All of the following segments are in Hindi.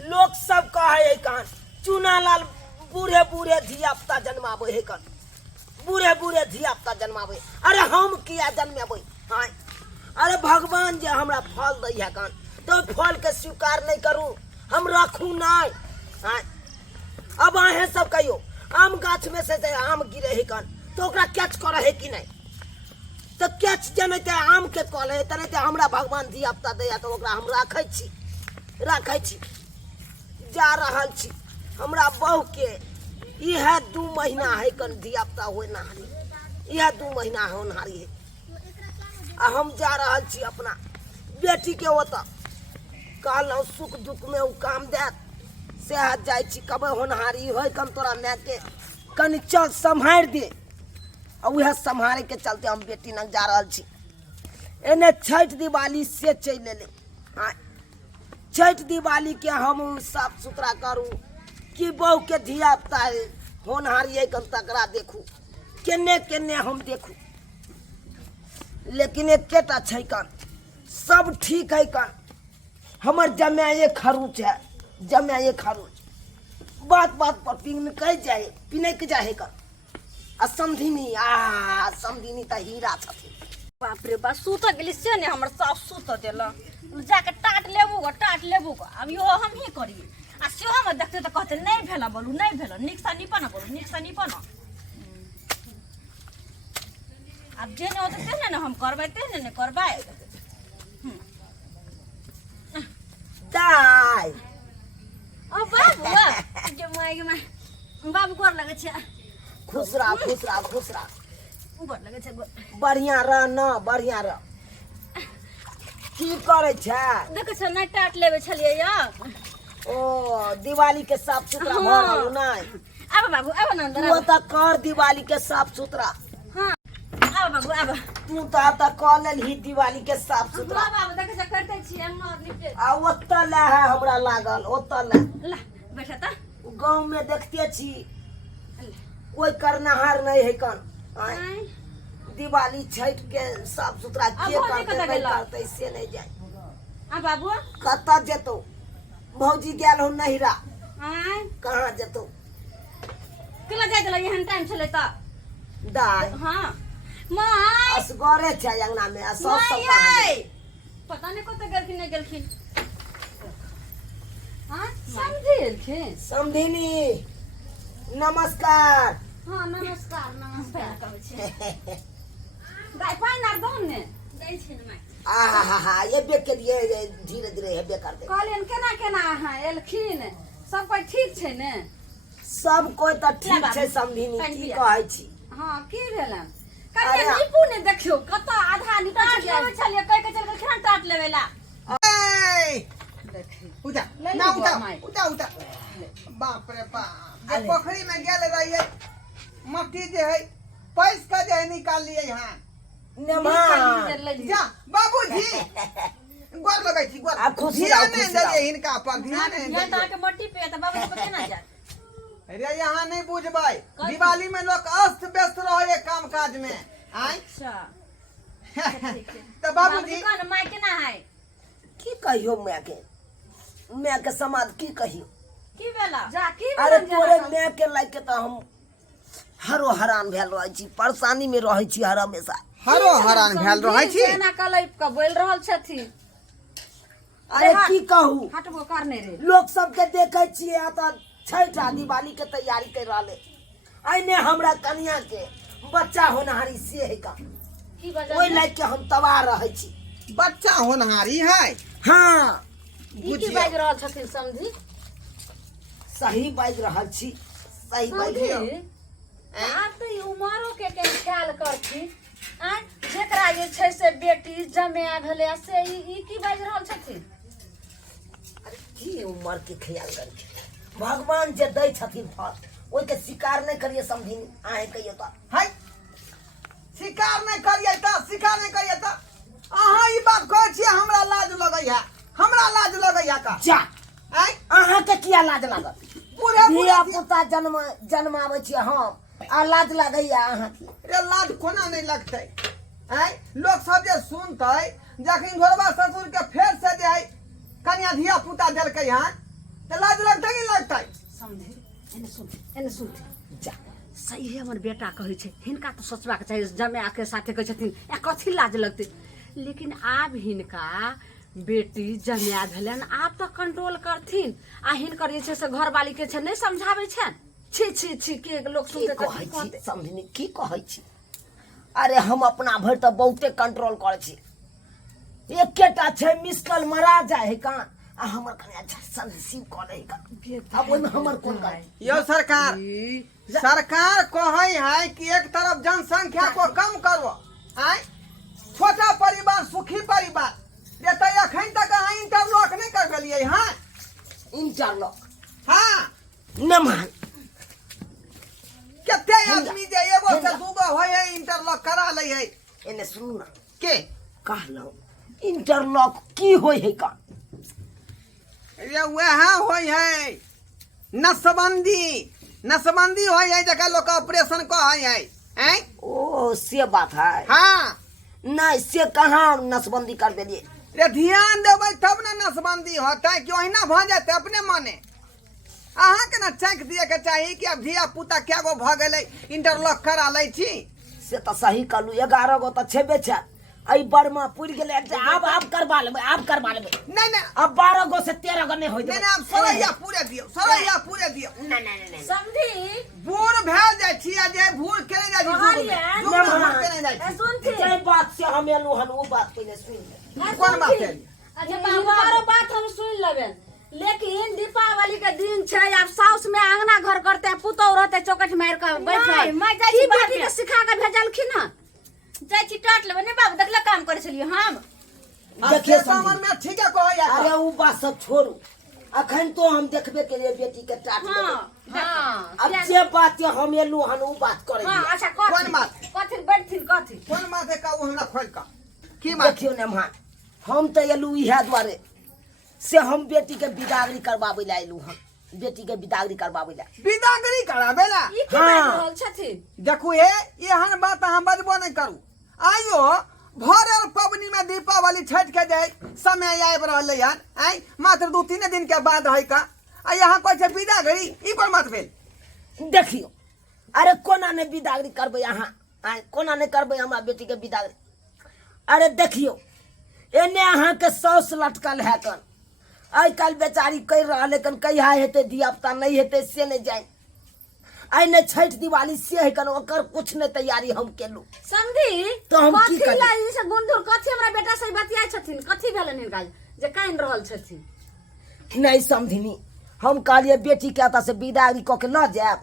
लोग सब कहे कान चूना लाल बूढ़े बूढ़े धिया पुता जन्मावे है कन बूढ़े बूढ़े धिया पुता जन्मावे। अरे हम किया जन्मेबै? हाँ अरे भगवान जे हमरा फल दै है कन तो फल के स्वीकार नहीं करूँ, हम रखू नहीं। हाँ अब अहे सब कहियो आम गाछ में से आम गिरे है कन तो ओकरा कैच करे है कि नहीं? तो कैच जनते आम के कल है तनते हमरा भगवान धिया पुता दैया तो ओकरा हम राखै छी जा रहल छी। हमरा बहू के यह 2 महीना है कन धिया पुता हो नहारी, यह 2 महीना हो नहारी है आ हम जा रहल छी अपना बेटी के ओतऽ कहलहुँ सुख दुख में उ काम देत से जाय छी कब होनहारी हो कम तोरा माय के कनि चल सम्हार दे और वह सम्हारे के चलते हम बेटी नग जा रहल छी। एने छठ दिवाली से चल ले। हाँ छठ दिवाली के हम साफ सुथरा करूँ कि बहू के धिया पुता होनहारी है कम तकरा देखू केने केने हम देखू। लेकिन एकेटा छै कन सब ठीक है कन हमर जमाए खरूच है, जमाए खरूच बात बात पर पिनक जाए कन आ समधिनी त हीरा छथिन। बाप रे बा सूत गेली से ने हमर सास सूत देला जाके टाट लेबू अब यो हम ही करिए आ सेहो में देखते त कहते नहीं भेला बोलू नहीं भेला निक सा निपन बोलू निक सा निपन। अब जे ने होते तेने हम करबै तेने ने करबै दाई ओ बाबू जे माय बाबू गोर लगे छै खुश रह गोर लगे छै बढ़िया रह न बढ़िया रह। की करे छै देखे छ नहीं टाट लेबे छलिए या ओ दिवाली के साफ सुथरा भ रहल नहीं। अब बाबू अब न अंदर तू त कर दिवाली के साफ सुथरा। हां अब बाबू अब तू त कर लेलही दिवाली के साफ सुथरा। बाबू देखे छ करते छी हम निपटे आ ओत्ता ले है हमरा लागल ओत्ता ले ला बैठा त गांव में देखते छी कोई करनाहार नहीं है कन दिवाली छठ के साफ सुथरा के करते से नहीं जाए। आ बाबू कत्ता जेतो भौजी गेल हो नहिरा कहाँ जेतो केला जाय देला एहन टाइम छले त दाई। हां माय असगरे छै अंगना में आ सब पता नहीं कत गेलखिन नहीं गेलखिन। हां समझेलखिन समधिनी नमस्कार। हां नमस्कार कहै छै गाय पानी ना दौन ने दै छै न माय आहा ये बेक के लिए धीरे धीरे हेबे कर दे। कहलियन केना अहाँ एलखिन सब कोई ठीक छै ने? सब कोई त ठीक छै समधिनी की कहै छी। हां की भेलन कते नीपू ने देखियो कत आधा नीपा छलिए कह के चल गेलखिन टाट लेवेला देखी उठा ना उठा बाप रे बाप ये पोखरी में गेल रहिए मट्टी जे है पैस का जे निकाल लिए यहां जा बाबूजी गोर लगै छी गोर आप खुश ध्यान नहीं दे इनका पर ध्यान नहीं ये त के मट्टी पे त बाबू पे केना जाय? अरे यहाँ नहीं बुझबै दिवाली में लोग अस्त व्यस्त रहे काम काज में आय अच्छा तो बाबूजी कौन माय केना है की कहियो मैं के समाज की कहियो की भेला जा की अरे तोरे मैं के लायक के त हम हरो हरान भेल रहै छी परेशानी में रहै छी हर हमेशा हरो हरान भेल रहै छी केना कलैप के बोल रहल छथिन। अरे की कहू हटबो करने रे लोग सबके देखे छिए आ त छठ दिवाली के तैयारी कर रहले आइने हमरा कन्या के बच्चा होनहारी से है का की वजह ओइ लायक के हम तबाह रहै छी। बच्चा होनहारी है हां ई की बाज रहल छथिन समझी सही बाज रहल छी सही बाज आप तो उमरो के ख्याल करथी आ जेकरा जे छै से बेटी जमे भेले से ई की बाज रहल छथिन। अरे की उम्र के ख्याल कर भगवान जे दै छथिन फल ओइ के शिकार नहीं करिए समझिन आए कहियो त है शिकार नहीं करिए त अहाँ ई बात कहै छी हमरा लाज लगै है का जा आय अहाँ के किया लाज लागत पूरा धिया पुता जन्मावे छी हम आ लाज लागैया अहाँ की रे लाज कोना नहीं लगतै आय लोग सब जे सुनतै जखन घरबा ससुर के फेर से जे है कन्या धिया पुता देलकै हन तो लाज लगतै कि लगतै? समझे एने सुन जा सही है हमर बेटा कहै छै हिनका तो सोचबाक चाही जमाए के साथे कहै छथिन या कथी लाज लगतै लेकिन आब हिनका बेटी जमाए भेलन आब तो कंट्रोल करथिन आ हिनकर जे छै से घरवाली के छै नहीं समझाबै छै छी छी छी के लोग की सुनते कहै कथी छी समझनी की कहै छी अरे हम अपना भरि तऽ बहुते कंट्रोल करै छी एकेटा छै मिसकल मरा जाए है कान आ हमर कने अच्छा रिसीव कर रही का अब ओइमे हमर कोन गाय यो सरकार सरकार कहै है कि एक तरफ जनसंख्या को कम करो आय छोटा परिवार सुखी परिवार ये तो अखन तक अहाँ इंटरलॉक नहीं कर गेलियै हाँ इंटरलॉक हाँ न मान कते आदमी जे एगो से दूगो होय है इंटरलॉक करा लै है एने सुनू ना के कहलौ इंटरलॉक की होय है का ये वह होय है नसबंदी होय है जकरा लोग ऑपरेशन कहै है हैं ओ से बात है हाँ नहीं से कहाँ नसबंदी कर देलिए रे ध्यान देबै तब ना नसबंदी होतै कि ओहिना भ जातै अपने मने अहाँ के ना चेक दिए के चाही कि अब धिया पुता क्या गो भ गेलै इंटरलॉक करा लै छी से तो सही कहलू 11 गो तो छेबे छै आई बर्मा पुर गेले अब करवा लेबै नहीं नहीं अब 12 गो से 13 गो नहीं होय नहीं नहीं, अब सरैया पूरे दियो नहीं समझी बूढ़ भेल जाइ छी आ जे बूढ़ केने जाइ छी केने जाइ छी सुनथी जे बात से हम एलू हन वो बात पहले सुन ले कोन बात है अच्छा बाबा बात हम सुन लेबेन लेकिन दीपावली के दिन छै अब साउस में अंगना घर करते पुतौ रहते चौकट मार के बैठ मैं जाई छी बेटी के सिखा के भेजलखिन न जाई छी टाट लेबे ने बाबू देखला काम करे छलिए हम देखिए सामान में ठीक है कहो यार अरे वो बात सब छोड़ू अखन तो हम देखबे के लिए बेटी के टाट लेबै अब जे बात हम एलू हन वो बात करे हां अच्छा कोन बात कथि बैठथिन कथि कोन बात है कहू हमरा खोल का की बात देखियो ने मान हम तो एलू इहा द्वारे से हम बेटी के बिदागरी करबाबै ला एलू हन बेटी के बिदागरी करबाबै ला बिदागरी कराबेला ई की बात रहल छथिन देखू हे एहन बात अहाँ बजबो नहीं करू आइयो भरल पबनी में दीपावली छठ के जे समय आबि रहले हन आई मात्र 2-3 दिन के बाद है का आ यहाँ कोई छै बिदागरी ई कोन बात भेल देखियो अरे कोना ने बिदागरी करबै अहाँ आय कोना ने करबै हमरा बेटी के बिदागरी अरे देखियो एने अहाँ के सौस लटकल है कन आइ काल बेचारी कहि रहल कन कहिया हेतै धिया पुता नहीं हेतै से नहीं जाए आई ने छठ दिवाली से है कन ओकर कुछ नहीं तैयारी हम केलू समझी तो हम की कथि करी? लाई से गुंधुर कथि हमरा बेटा से बतियाय छथिन कथि भेलन हिनका जे काइन रहल छथिन नहीं समझनी हम कहलिए बेटी के एतऽ से बिदागरी कऽ के ल जायब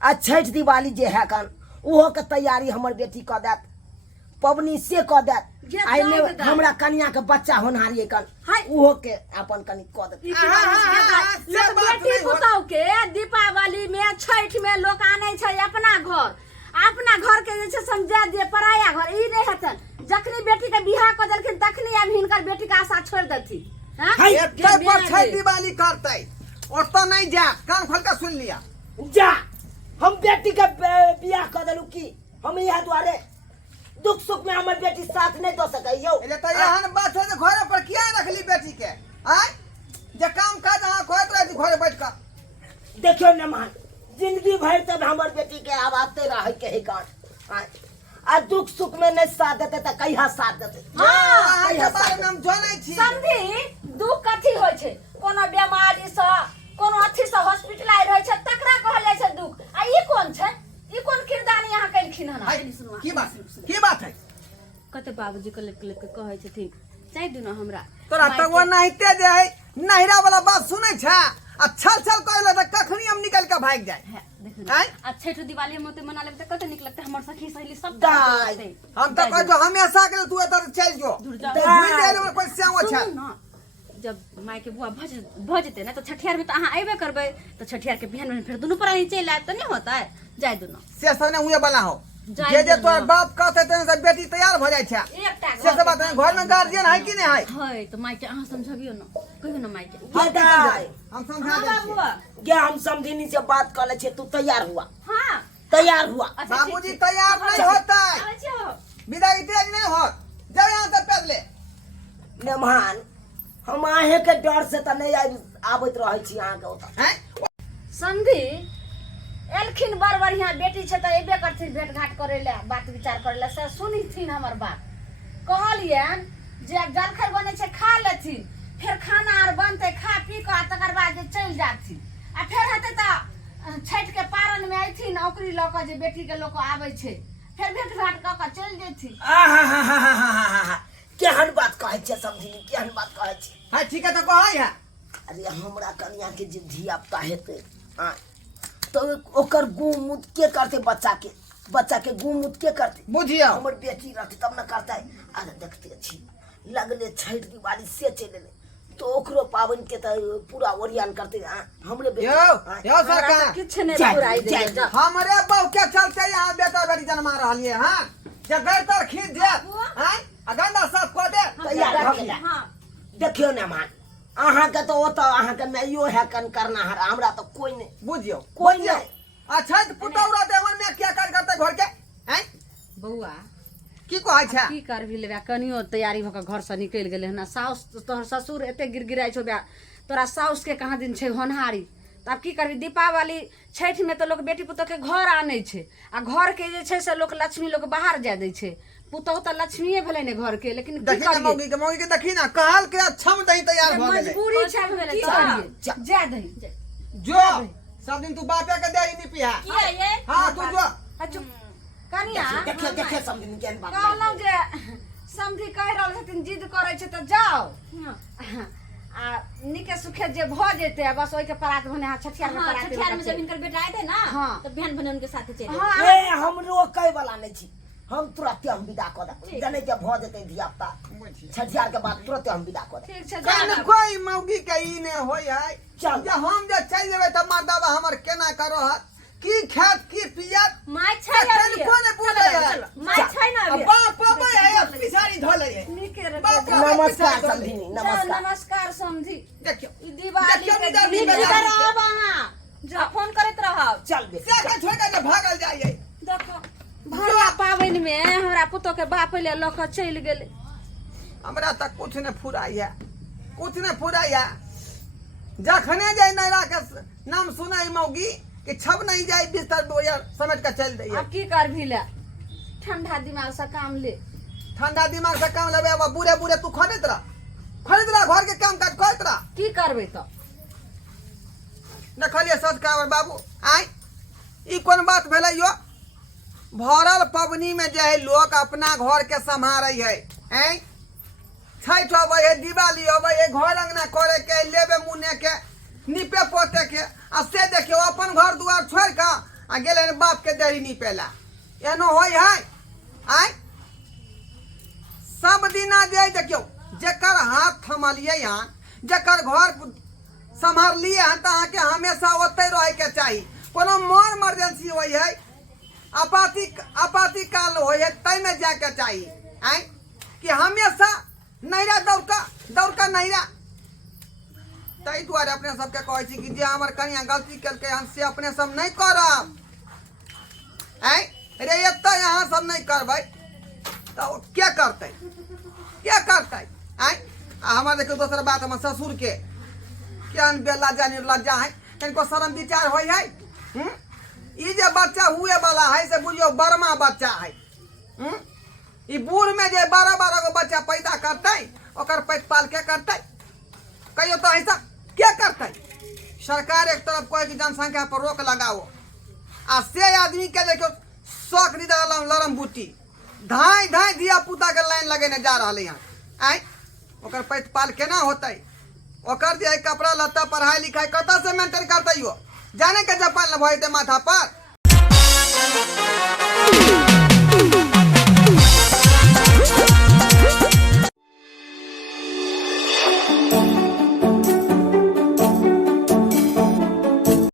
आ छठ दिवाली जे है कन ओहो के तैयारी हमर बेटी कऽ देत पबनी से कऽ देत जे आइ दऽ ने देत। हमरा कन्या के बच्चा होनहारी कन हाय। ओहो के अपन कनी कऽ देत ई की बात छै? लोक बेटी पुतौह के दीपावली में छठ में लोग आनै छै अपना घर के जे छै समझा दे पराया घर ई नहीं हेतन जखनी बेटी के बियाह क देलखिन तखनी आब हिनकर बेटी के आशा छोड़ देथिन हां हाय। एते पर छठ दिवाली करतै ओतऽ नहीं जा कान खोल के सुन लिया जा हम बेटी के बियाह कऽ देलू की हम इहा द्वारे दुख सुख में हमर बेटी साथ नहीं दऽ सकै यौ एले तो एहन बात है जे घरे पर किया रखली बेटी के आय जे काम काज अहाँ करत रही घरे बैठ के देखियो ने मान जिंदगी भर तब हमर बेटी के आवाजते रहे के है कान आ दुख सुख में नहीं साथ देते तो कहिया साथ देते अहाँ के बारे में हम जानै छी समझी दुख कथी होय छै कोनो बीमारी से कोनो अथी से हॉस्पिटल आइ रहै छै तकरा कहल जाइ छै दुख आ ई कोन छै ई कोन किरदानी अहाँ कैलखिन हन हाय, की बात है कते बाबूजी के लेके कहै छथिन चाहि दिनो हमरा तोरा तक वो नहिते जे है नहिरा वाला बात सुनै छै आ छल छल कहले त कखनी हम निकल के भाग जाए आय आ छठ दिवाली में मना लेब त कते नीक लगते हमर सखी सहेली सब दाय। हम तो कह जो हमेशा के तू एतर चल जो दाय। मिल में कोई श्याम छै सुनू न, जब माय के बुआ भज जेते ना तो छठियार में तो अहाँ अइबे करबै तो छठियार के बिहान में फिर दुनू प्राणी चल आयब तो नहीं होता है जाय दुनू से सने हुए वाला हो जाय जे जे दुनू। तोर बाप कहते तेने से बेटी तैयार भ जाय छै एकटा से सब बात घर में गार्जियन है कि नहीं है है तो माय के अहाँ समझबियो न कहियो न माय के दाय। हम समझा हाँ दे छी बाबूआ क्या हम समझिनी से बात कर ले छे तू तैयार हुआ हाँ तैयार हुआ अच्छा, बाबूजी ठीक, तैयार नहीं होता अच्छा विदाई तेज नहीं हो जाओ यहाँ से पहले मेहमान हम आहे के डर से तो नहीं आई आबैत रहै छी अहाँके ओतऽ हैं समझी एलखिन बड़ बढ़िया बेटी छै तऽ एबे करथिन भेंट घाट करे ले बात विचार करे ले से सुनथिन हमर बात कहलियन जे जलखै बने छै खा लेथिन फिर खाना आर बनते खा पी के तकर बाद जे चल जाथिन आ फिर हेतै तऽ छठ के पारण में अइथिन ओकरी लऽ के जे बेटी के लोक आबै छै फिर भेंट घाट कऽ के चल जेथिन केहन बात कहै छियै समझी केहन बात कहै छियै हां ठीक है तो कहै है अरे हमरा कन्या के जे धिया पुता हेतै हाँ तो ओकर गुमूत के करते बच्चा के गुमूत के करते बुझियो हमर बेटी रहते तब न करते अरे देखते छी लगले छठ दिवाली से चले तो ओकरो पावन के तो पूरा ओरियान करते हमरे बेटी यो सरकार किछ नहीं बुराई दे जा हमरे बहू के चलते यहाँ बेटा बेटी जन्मा रहलिए हां जे घर तर खींच दे हैं अगंदा साफ कर दे तैयार भ गेल हां देखियो ना मान अहाँ के तो ओत अहाँ के मैयो है कन करना है हमरा तो कोई नहीं बुझियो कोई नहीं अच्छा पुतौरा देवन में क्या कर करते घर के हैं बौआ की कहै छै की करबी लेबा कनियो तैयारी भऽ के घर से निकल गेले हन साउस तोहर ससुर एते गिरगिराइ छौ बा तोरा साउस के कहाँ दिन छै होनहारी त अब की करबी दीपावली छठ में तो लोग बेटी पुतौह के घर आनै छै आ घर के जे छै से लोग लक्ष्मी लोग बाहर जाय दै छै पुतौह त लक्ष्मीए भेलै ने घर के लेकिन की देखी ना करिए मौगी के देखी ना कहल के अच्छा में दही तैयार भ गेलै मजबूरी छै भेलै की करिए जा दही जो सब दिन तू बापे के देही नहीं पिया किया ये हां तू जो अच्छा कनिया देखिए समझी केहन बात कहलौं जे समधी कह रहल छथिन जिद करै छै त जाओ आ निके सुखे जे भ जेते बस ओइ के परात भने छठियार में परात छठियार में जब इनकर बेटा आए थे ना हाँ। तो बहन बहन उनके साथ चले हां ए हम रोकै वाला नहीं छी हम तुरंत हम विदा क देब जने के भ जेतै धिया पुता छठियार के बाद तुरंत हम विदा क देब ठीक छै कन जा कोई मौगी के ई ने होय है चल जे हम जे चल जेबै त मर्दावा हमर केना करत की खेत की पियत माय छै कन कोन बुझे है माय छै ना अभी बाप बाबा है पिसारी धोले है निके रे बाप नमस्कार समझी नमस्कार नमस्कार नमस्कार समधी देखियो ई दिवाली देखियो के निदान दिन निदान रहब अहाँ जा फोन करत रहब चल बे से के छोड़ के जे भागल जाइए देखो भरवा पाबनि में हमरा पुतो के बाप ले ल के चल गेले हमरा तक कुछ ने फुराई है कुछ ने फुराई है जखने जाए नैरा के नाम सुनाई मौगी कि छब नहीं जाए बिस्तर बोया समेट के चल दी अब की करभी ले ठंडा दिमाग से काम ले ठंडा दिमाग से काम लेबे अब बूढ़े बूढ़े तू खरीद रहा घर के काम काज करत रहा की करबे तो देखलिए सच का बाबू आई ई कोन बात भेलै यो भरल पबनी में जे है लोग अपना घर के संभारे है हैं छठ अबै है दिवाली अबै है घर अंगना करे के लेबे मुने के निपे पोते के आ से देखियो अपन घर दुआर छोड़ के आ गेले बाप के देरी निपेला एनो होय है आई सब दिना जे देखियो जेकर हाथ थमलिए यहाँ जेकर घर संभालिए हैं तो के हमेशा ओते रहे के चाहिए कोनो मोर इमरजेंसी होय है आपातिकाल होय है तै में जाके चाहिए आई कि हमेशा नैरा दौड़का नैरा तै दुआरे अपने सबके कहै छी कि जे हमर कनिया गलती केलकै हम से अपने सब नहीं करब आई रे एत्ता यहाँ सब नहीं करबै तो क्या करते आई हमार देखियो दोसर बात हमर ससुर के केहन बेला जानी लज्जा है इनको शर्म विचार होय है ई जे बच्चा हुए वाला है से बुझियो बर्मा बच्चा है ई बूढ़ में जे 12 गो बच्चा पैदा करते ओकर पेट पाल के करते कहियो तो ऐसा क्या करते सरकार एक तरफ कहे कि जनसंख्या पर रोक लगाओ आ से आदमी के देखियो शौक निकाल लरम बूटी धाई धिया पुता के लाइन लगेने जा रहा है आई ओकर पेट पाल केना होते ओकर जे कपड़ा लत्ता पढ़ाई लिखाई कत से मेंटेन करते हो जाने के जापान भइते माथा पर